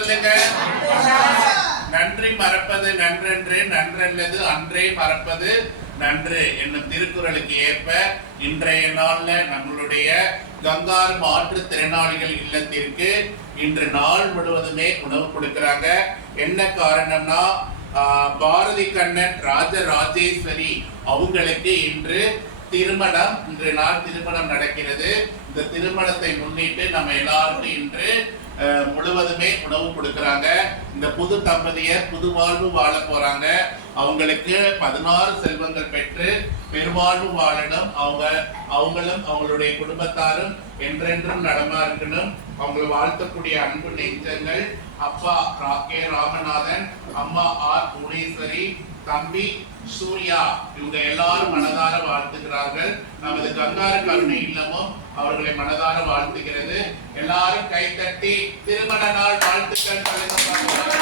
சொல்லுங்க. நன்றி மறப்பது நன்றன்று நன்றல்லது அன்றே மறப்பது நன்று என்னும் திருக்குறளுக்கு ஏற்ப இன்றைய நாள்ல நம்மளுடைய கங்காரு மாற்றுத்திறனாளிகள் இல்லத்திற்கு இன்று நாள் முழுவதுமே உணவு கொடுக்கறாங்க. என்ன காரணம்னா ஆஹ், பாரதி கண்ணன் ராஜராஜேஸ்வரி அவங்களுக்கு இன்று திருமணம் இன்று நாள் திருமணம் நடக்கிறது. இந்த திருமணத்தை முன்னிட்டு நம்ம எல்லாருக்கும் இன்று முழுவதுமே உணவு கொடுக்குறாங்க. இந்த புது தம்பதியர் புது வாழ்வு வாழ போறாங்க. அவங்களுக்கு பதினாறு செல்வங்கள் பெற்று பெருவாழ்வு வாழணும். அவங்க அவங்களும் அவங்களுடைய குடும்பத்தாரும் என்றென்றும் நலமா இருக்கணும். அவங்களை வாழ்த்தக்கூடிய அன்பு நெஞ்சங்கள் அப்பா கே ராமநாதன் அம்மா ஆர் புவனேஸ்வரி தம்பி சூர்யா இவங்க எல்லாரும் மனதார வாழ்த்துகிறார்கள். நமது கங்கார கருணை இல்லமும் அவர்களை மனதார வாழ்த்துகிறது. எல்லாரும் கைத்தட்டி திருமண நாள் வாழ்த்துக்கள். தலைவர்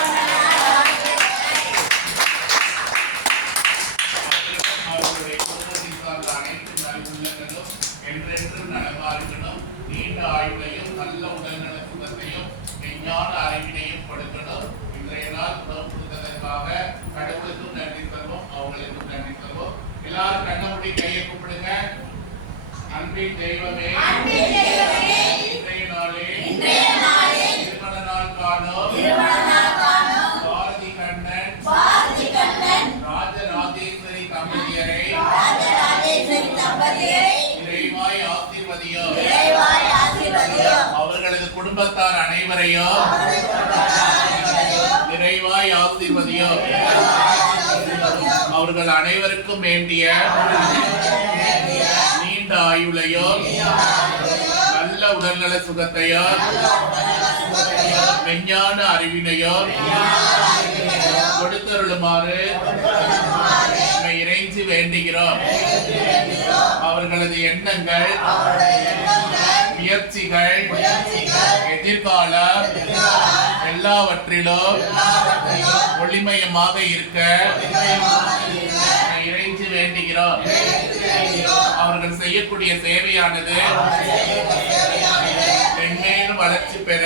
என்றென்றும் நலமா இருக்கணும் நீண்ட ஆயுளையும் நல்ல உடல்நல சுகத்தையும் விஞ்ஞான அறிவினையும் கொடுக்கணும். இன்றைய நாள் உணவு கொடுத்ததற்காக கடவுளுக்கும் நன்றி சொல்வோம் அவங்களுக்கும் நன்றி சொல்வோம். எல்லாரும் கண்ண மூடி கையை கூப்பிடுங்க அன்பின் தெய்வமே இன்றைய நாளே திருமண நாள் காணும். பாரதி கண்ணன் ராஜராஜேஸ்வரி தம்பதியரை. இறைவாய் ஆசீர்வதியும் அவர்களது குடும்பத்தார் அனைவரையும் நிறைவாய் ஆசீர்வதியும் அவர்கள் அனைவருக்கும் வேண்டிய நீண்ட ஆயுளையும் நல்ல உடல்நல சுகத்தையும் விஞ்ஞான அறிவினையும் கொடுத்தருளுமாறு வேண்டுகிறோம். அவர்களது எண்ணங்கள் முயற்சிகள் எதிர்கால எல்லாவற்றிலும் ஒளிமயமாக இருக்க இறைஞ்சி வேண்டுகிறோம். அவர்கள் செய்யக்கூடிய சேவையானது மென்மேலும் வளர்ச்சி பெற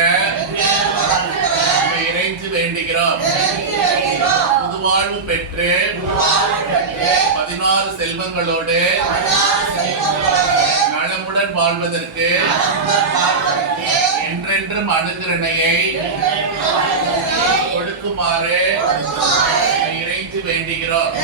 உம்மை இறைஞ்சி வேண்டுகிறோம். புதுவாழ்வு பெற்று செல்வங்களோடு நலமுடன் வாழ்வதற்கு என்றென்றும் அனுகிரணையை கொடுக்குமாறு இறைந்து வேண்டுகிறோம்.